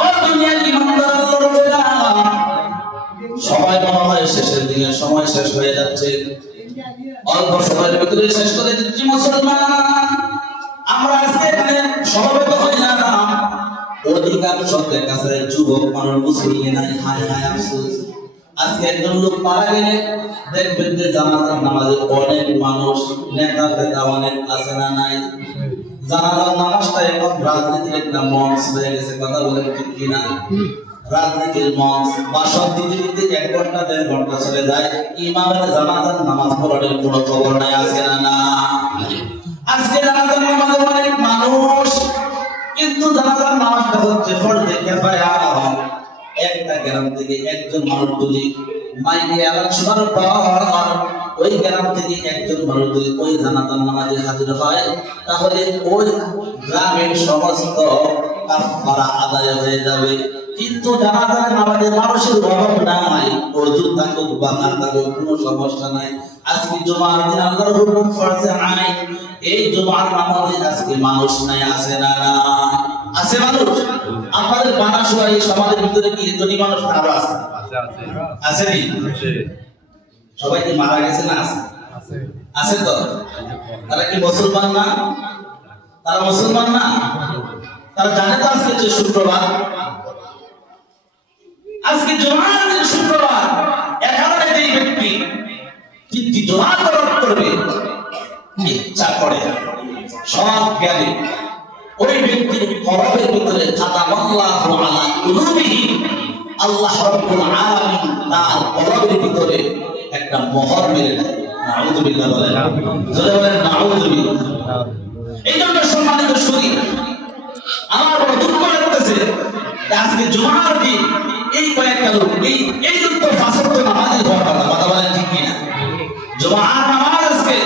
ও দুনিয়ার ইমানদার আল্লাহর বান্দা, সবাই মনে হয় শেষের দিকে, সময় শেষ হয়ে যাচ্ছে, অল্প সময়ের ভিতরে শেষ করে দিচ্ছি। মুসলমান আমরা আজকে এখানে সমবেত হইলাম, অধিকাংশের কাছে যুবক মানুষ মুসলিম নাই। হায় হায় আফসোস, আজকে একজন লোক মারা গেলে দেখবেন যে জানাজার নামাজে অনেক মানুষ, নেতা ফেতা অনেক আছে না নাই? জানাজার নামাজটা এখন রাজনীতির একটা মঞ্চ হয়ে গেছে, কথা বলেন ঠিক কিনা? রাজনীতির মঞ্চ। বাসন দিতে দিতে 1 ঘন্টা 1.5 ঘন্টা চলে যায়, ইমামের জানাজার নামাজ পড়ার কোনো খবর নাই, আছে না? আজকে জানাজার নামাজে অনেক মানুষ, কিন্তু জানাজার নামাজটা হচ্ছে ফরজে কিফায়া। একটা গ্রাম থেকে একজন মানুষ যদি মাইকে এলান শোনার পর ওই গ্রাম থেকে একজন মানুষ যদি ওই জানাজার নামাজে হাজির হয়, তাহলে ওই গ্রামের সমস্ত কাফারা আদায় হয়ে যাবে। কিন্তু জানাজার নামাজে মানুষের অভাব নাই, ওযু থাকুক বা না থাকুক কোনো সমস্যা নাই। আজকে জুমার দিন আল্লাহর হুকুম ফরজে আইন, এই জুমার নামাজে আজকে মানুষ নাই, আছে না? আছে মানুষ। আমাদের বানাসুরা এই সমাজের ভিতরে কি ধনী মানুষ আরো আছে? আছে নি? সবাই কি মারা গেছে না? আছে আছে তো। তারা কি মুসলমান না? তারা মুসলমান না? তারা জানে তো আজকে যে শুক্রবার, আজকে জুমার দিন শুক্রবার, এখানে এই ব্যক্তি কিন্তু জুমা করবে ইচ্ছা করে সব জ্ঞানী, ওই ব্যক্তির কলবের ভিতরে খাতামাল্লাহু আলা কুলুবিহি, আল্লাহ রাব্বুল আলামিন তার কলবের ভিতরে একটা মোহর মেরে দেয়। নাউযুবিল্লাহ বলেন, জোরে বলেন নাউযুবিল্লাহ। এইজন্য সম্মানিত শরীর, আমার বড় দুঃখ লাগতেছে আজকে জুমার দিন এই কয়েকটা লোক এই দুটো ফাঁসক্ত নামাজই হওয়ার কথা, কথা বলেন ঠিক কিনা? জুমার নামাজ আজকে,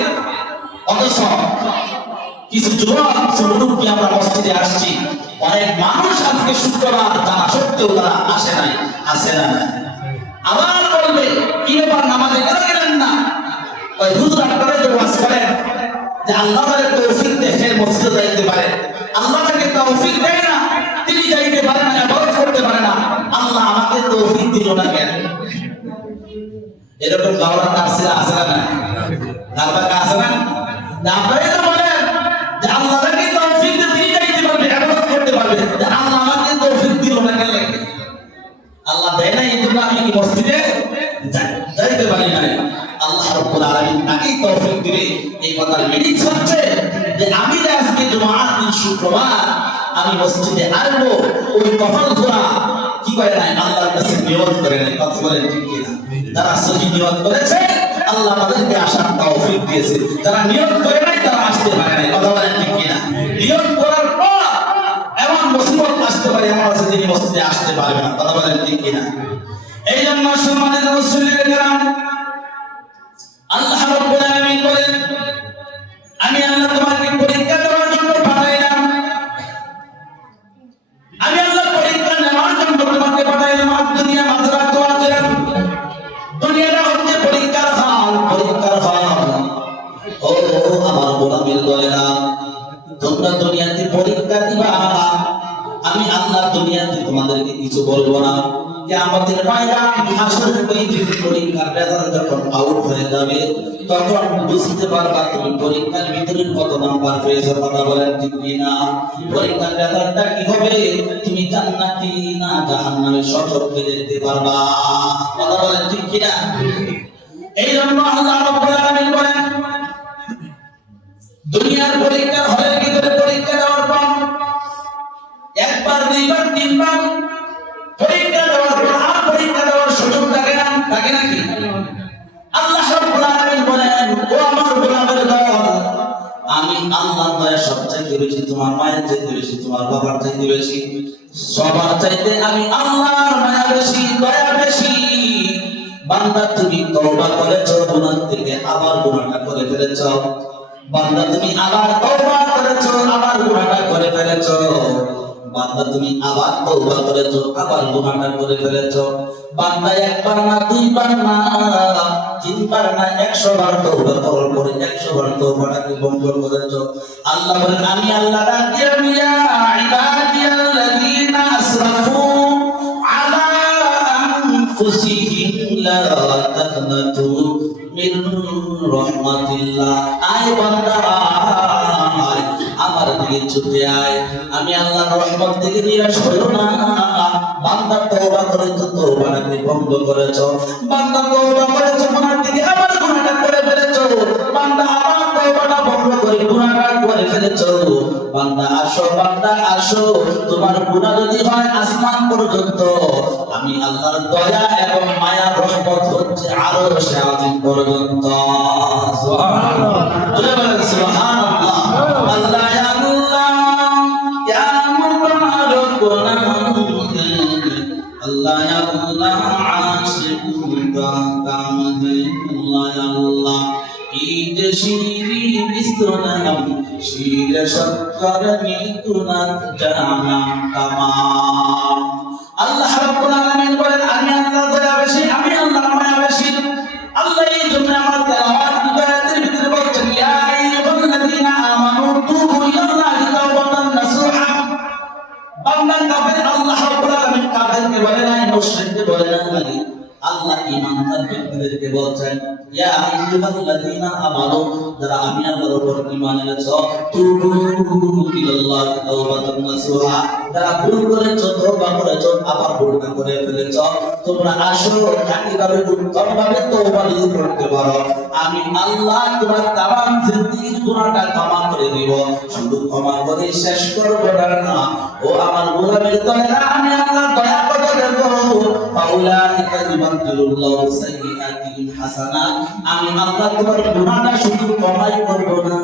অথচ কিছু যুবক কিছু লোক আমরা মসজিদে আসছি, অনেক মানুষ আজকে শুক্রবার জানা সত্ত্বেও তারা আসে নাই, আসে না। আবার বলবে কি ব্যাপার নামাজে কেন গেলেন না? ওই হুজুর আপনারা যে ওয়াজ করেন যে আল্লাহ তাআলা তৌফিক দেয় মসজিদে যাইতে পারে, আল্লাহ তাকে তৌফিক দেয় না, তিনি যাইতে পারে না, ইবাদত করতে পারে না, আল্লাহ আমাকে তৌফিক দিল না কেন? এরকম গাওয়া আছে, আছে না? তারপর আছে না? আপনারা তো বলেন যে আল্লাহ তাকে তৌফিক দিয়ে তিনি যাইতে পারবে, ইবাদত করতে পারবে, আল্লাহ আমাকে তৌফিক দিল না কেন? আল্লাহ দেয় না, এই জন্য আমি কি মসজিদে যাইতে পারি না? আল্লাহ রাব্বুল আলামিন তাকে তৌফিক দিবে। এই কথার মিনিং হচ্ছে যে আমি যে আজকে জুমার দিন শুক্রবার আমি মসজিদে আসবো, ওই কফল ধরা কি করে নাই, আল্লাহর কাছে নিয়ত করে নাই, কথা বলেন ঠিক কিনা? যারা সহি নিয়ত করেছে আল্লাহ তাদেরকে আসার তৌফিক দিয়েছে, যারা নিয়ত করে নাই তারা আসতে পারে নাই, কথা বলেন ঠিক কিনা? নিয়ত করার পর এমন মুসিবত আসতে পারে, এমন আছে যিনি মসজিদে আসতে পারবে না, কথা বলেন ঠিক কিনা? এই জন্য সম্মানিত মুসলিমের কেরাম, আল্লাহ রাব্বুল আলামিন বলেন আমি আল্লাহ তোমাকে পরীক্ষা করার জন্য পাঠাইলাম, আমি আল্লাহ পরীক্ষা নেওয়ার জন্য তোমাকে পাঠাইলাম। আর দুনিয়া মাত্রা তো আছে, দুনিয়াটা হচ্ছে পরীক্ষার হল, পরীক্ষার হল। ও আমার গোলামের দলেরা, তোমরা দুনিয়াতে পরীক্ষা দিবা, আমি আল্লাহ দুনিয়াতে তোমাদেরকে কিছু বলবো না। যে আমাদের ময়দান হাসরের পরীক্ষার রেজাল্ট যখন আউট হয়ে যাবে, তখন বুঝতে পারবা তুমি পরীক্ষার ভিতরে কত নাম্বার পেয়েছো, কথা বলেন ঠিক কিনা? পরীক্ষার রেজাল্টটা কি হবে, তুমি জান্নাতি না জাহান্নামে সচক্ষে দেখতে পারবা, কথা বলেন ঠিক কিনা? এই জন্য আল্লাহ রাব্বুল আলামিন বলেন দুনিয়ার পরীক্ষার হলের ভিতরে পরীক্ষা দেওয়ার পর একবার, দুইবার, তিনবার পরীক্ষা দেওয়ার পর আর পরীক্ষা দেওয়ার সুযোগ থাকে না, থাকে নাকি? আল্লাহ রাব্বুল আলামিন বলেন ও আমার গোলামের দল, আমি আল্লাহর দয়া সবচাইতে বেশি, তোমার মায়ের চাইতে বেশি, তোমার বাবার চাইতে বেশি, সবার চাইতে আমি আল্লাহর মায়া বেশি, দয়া বেশি। বান্দা তুমি তওবা করেছো, গুনাহ থেকে আবার গুনাহটা করে ফেলেছো, বান্দা তুমি আবার তওবা করেছো, আবার গুনাহটা করে ফেলেছো, বান্দা তুমি আবার তওবা করেছো, আবার গুনাহটা করে ফেলেছো। বান্দা একবার না, দুইবার না, তিনবার না, 100 বার তওবা করার পরে 100 বার তওবাটাকে বন্ধ করেছো। আল্লাহ বলেন আমি আল্লাহ ডাক দিয়া ইয়া ইবাদিয়াল্লাযীনা আসরাফু আলা আনফুসিহিম লা তাকনাতু মিন রাহমাতিল্লাহ। আয় বান্দা আমার দিকে ছুটে আয়, আমি আল্লাহর রহমত থেকে নিরাশ হইও না। বান্দা তওবা করেছো, তওবাটাকে বন্ধ করেছো। বান্দা তওবা করেছো, গুনাহ থেকে আবার গুনাহটা করে ফেলেছো। বান্দা আবার তওবাটা বন্ধ করে গুনাহটা করে ফেলেছো। বান্দা আসো, তোমার গুনাহ যদি হয় আসমান পর্যন্ত, আমি আল্লাহর দয়া এবং মায়া রহমত হচ্ছে আরশে আজিম পর্যন্ত। সুবহানাল্লাহ, বলেন সুবহানাল্লাহ। আল্লাহ ইয়া আল্লাহ ইয়া মুবারক নামে, আল্লাহ ইয়া আল্লাহ আশিকুকা কাম হে, আল্লাহ ইয়া আল্লাহ ঈদ শিরি বিস্তনাম শির শক্কর মিতুনাত জানাম তামাম। আল্লাহ রাব্বুল আলামিন বলেন আমি আল্লাহ দয়া বেশি, আমি আল্লাহ মায়া বেশি। আল্লাহ এই জন্য আমার তেলাওয়াত বিদায়াতের ভিতরে বলছেন ইয়া আইয়ুহাল্লাযীনা আমানু তুবু ইলাল্লাহি তাওবাতান নাসুহা। বান্দা কাফের, আল্লাহ রাব্বুল আলামিন কাফেরকে বলে নাই, মুশরিককে বলে নাই, আল্লাহ ঈমানদার ব্যক্তিদেরকে বলছেন ইয়া আইয়ুহাল্লাযীনা আমানু, যারা আমি আল্লাহর উপর ঈমান এনেছো, তুবু ইলাল্লাহি তাওবাতান নাসুহা, যারা ভুল করেছো, তওবা করেছো, আবার ভুলটা করে ফেলেছো, তোমরা আসো খাঁটিভাবে উত্তমভাবে তওবা যদি করতে পারো, আমি আল্লাহ তোমার তামাম জিন্দেগির গুনাহটা ক্ষমা করে দিব। শুধু ক্ষমা করে শেষ করব না, ও আমার গোলামের দয়া, আমি আল্লাহ দয়া করে দেব। ফাউলাইকা ইউবাদদিলুল্লাহু সাইয়্যাতিহিম হাসানাত, আমি আল্লাহ তোমার গুনাহটা শুধু ক্ষমাই করব না,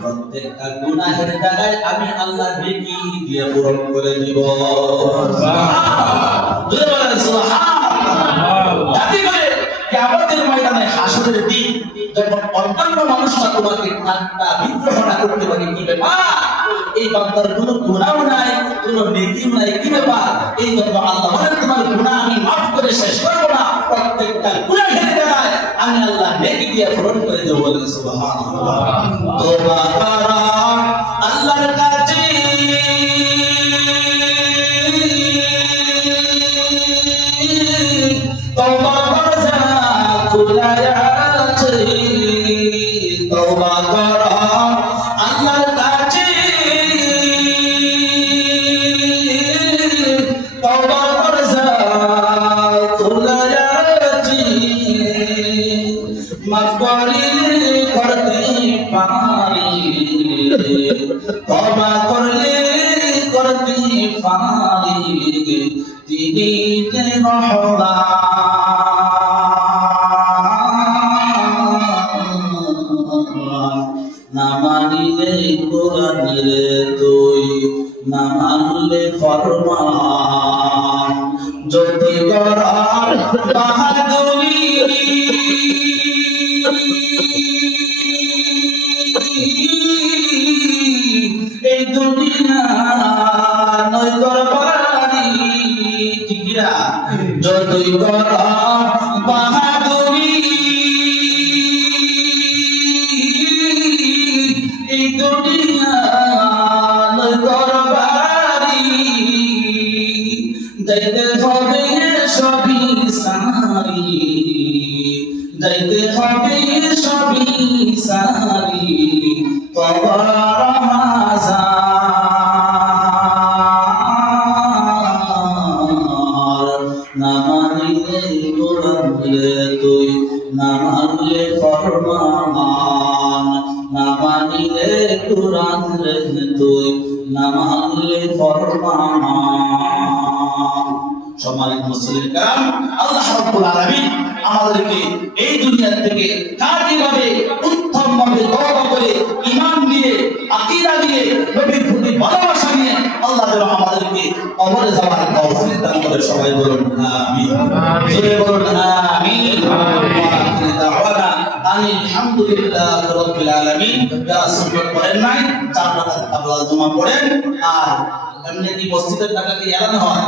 প্রত্যেকটা গুনাহের জায়গায় আমি আল্লাহ নেকি দিয়ে পূরণ করে দিব। সুবহানাল্লাহ, সুবহানাল্লাহ। যাতে করে কিয়ামতের ময়দানে হাসরের দিন যখন অন্যান্য মানুষরা তোমাকে ঠাট্টা বিদ্রোহটা করতে পারে, কি ব্যাপার এই বান্দার কোনো গুনাহ নাই, কোনো নেকিও নাই, কি ব্যাপার, এই জন্য আল্লাহ বলেন তোমার গুনাহ আমি মাফ করে শেষ করব না, প্রত্যেকটা গুনাহের জায়গায় আমি আল্লাহ নেকি দিয়ে পূরণ করে দেব। বলেন সুবহানাল্লাহ। তওবা করা আল্লাহর কাছে, তওবা দরজা খোলা আছে, তওবা করা আল্লাহর কাছে, তওবা দরজা খোলা আছে, মাফ করিলে করতে পারি, তওবা করলে করতে পারি, তিনি কে রহমান। না মানিলে কোরআনের তুই, না মানলে ফরমান, যদি করার বাহাদুরি এই দুনিয়া নয় করবারি, ঠিক না? যদি করার বাহাদুরি এই দুনিয়া নয় করবারি, যাইতে হবে সবই সারি, যাইতে হবে সবই সারি, তওবা রহমান। না মানিলে কোরআনে তুই, না মানলে ফরমান, না মানিলে কোরআনে তুই, না মানলে ফরমান। সম্মানিত মুসলিম কাম, আল্লাহ রাব্বুল আলামিন আমাদেরকে এই দুনিয়া থেকে কাটিভাবে উত্তমভাবে তওবা করে ঈমান দিয়ে আকীদা দিয়ে নবীর প্রতি ভালোবাসা নিয়ে আল্লাহ যেন আমাদেরকে কবরে যাওয়ার তৌফিক দান করে। সবাই বলুন আমিন, জোরে বলুন আমিন। আলহামদুলিল্লাহি রাব্বিল আলামিন। যারা সুন্নাত পড়েন নাই, 4 রাকাত আপনারা জমা পড়েন। আর এমনি কি মসজিদের টাকা কি এড়ানো হয়?